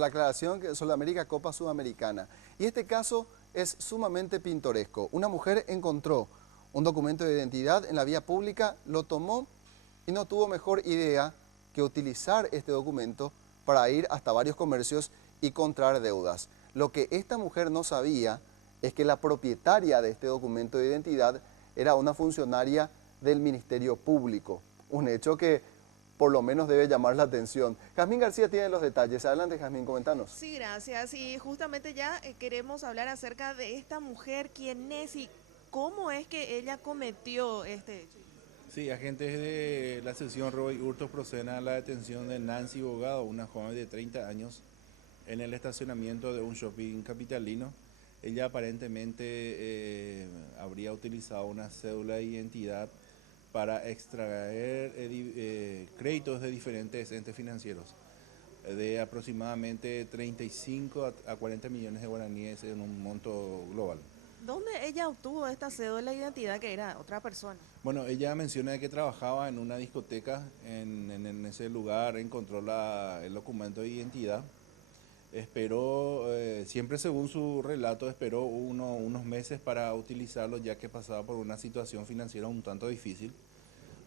la aclaración que Sudamérica Copa Sudamericana. Y este caso es sumamente pintoresco. Una mujer encontró un documento de identidad en la vía pública, lo tomó y no tuvo mejor idea que utilizar este documento para ir hasta varios comercios y contraer deudas. Lo que esta mujer no sabía es que la propietaria de este documento de identidad era una funcionaria del Ministerio Público. Un hecho que por lo menos debe llamar la atención. Jazmín García tiene los detalles. Adelante, Jazmín, comentanos. Sí, gracias. Y justamente ya queremos hablar acerca de esta mujer, quién es y cómo es que ella cometió este hecho. Sí, agentes de la sección robo y hurtos proceden a la detención de Nancy Bogado, una joven de 30 años, en el estacionamiento de un shopping capitalino. Ella aparentemente habría utilizado una cédula de identidad para extraer créditos de diferentes entes financieros, de aproximadamente 35 a 40 millones de guaraníes en un monto global. ¿Dónde ella obtuvo esta cédula de identidad que era otra persona? Bueno, ella menciona que trabajaba en una discoteca, en ese lugar encontró el documento de identidad, esperó, siempre según su relato, esperó unos meses para utilizarlo ya que pasaba por una situación financiera un tanto difícil.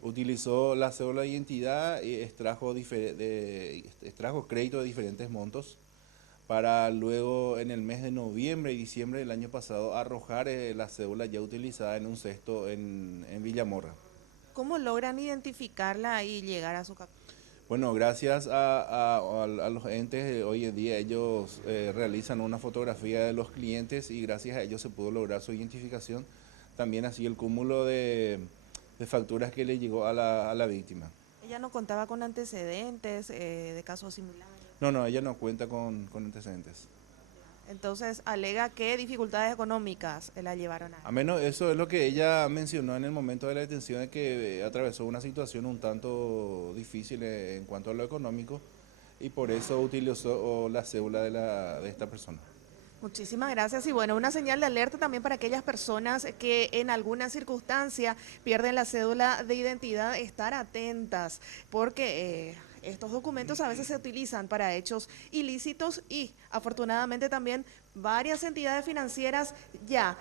Utilizó la cédula de identidad y extrajo crédito de diferentes montos para luego en el mes de noviembre y diciembre del año pasado arrojar la cédula ya utilizada en un cesto en Villamorra. ¿Cómo logran identificarla y llegar a su captura? Bueno, gracias a los entes, hoy en día ellos realizan una fotografía de los clientes y gracias a ellos se pudo lograr su identificación. También así el cúmulo de facturas que le llegó a la víctima. Ella no contaba con antecedentes de casos similares. No, ella no cuenta con antecedentes. Entonces alega que dificultades económicas la llevaron a A menos eso es lo que ella mencionó en el momento de la detención, de que atravesó una situación un tanto difícil en cuanto a lo económico y por eso utilizó la cédula de esta persona. Muchísimas gracias y bueno, una señal de alerta también para aquellas personas que en alguna circunstancia pierden la cédula de identidad, estar atentas porque estos documentos a veces se utilizan para hechos ilícitos y afortunadamente también varias entidades financieras ya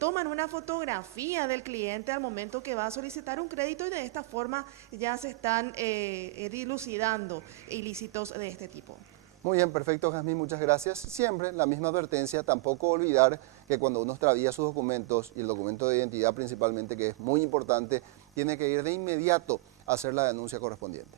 toman una fotografía del cliente al momento que va a solicitar un crédito y de esta forma ya se están dilucidando ilícitos de este tipo. Muy bien, perfecto, Jazmín, muchas gracias. Siempre la misma advertencia, tampoco olvidar que cuando uno extravía sus documentos, y el documento de identidad principalmente, que es muy importante, tiene que ir de inmediato a hacer la denuncia correspondiente.